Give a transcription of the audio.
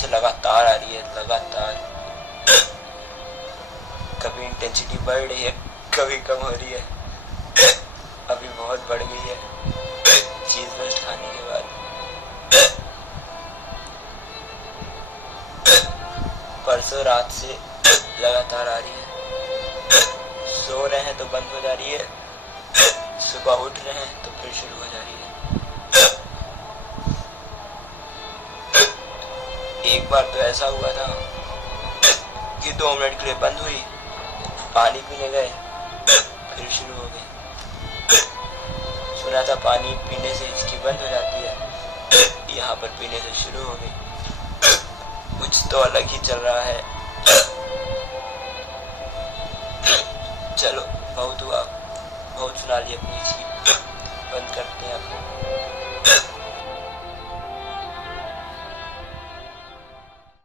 से लगातार आ रही है, लगातार। कभी इंटेंसिटी बढ़ रही है, कभी कम हो रही है, अभी बहुत बढ़ गई है चीज बर्स्ट खाने के बाद। परसों रात से लगातार आ रही है। सो रहे हैं तो बंद हो जा रही है, सुबह उठ रहे हैं तो फिर शुरू हो जा रही है। एक बार तो ऐसा हुआ था कि 2 मिनट के लिए बंद हुई, पानी पीने गए, फिर शुरू हो गई। सुना था पानी पीने से इसकी बंद हो जाती है, यहाँ पर पीने से शुरू हो गई। कुछ तो अलग ही चल रहा है। चलो बहुत हुआ, बहुत सुना ली अपनी इसकी।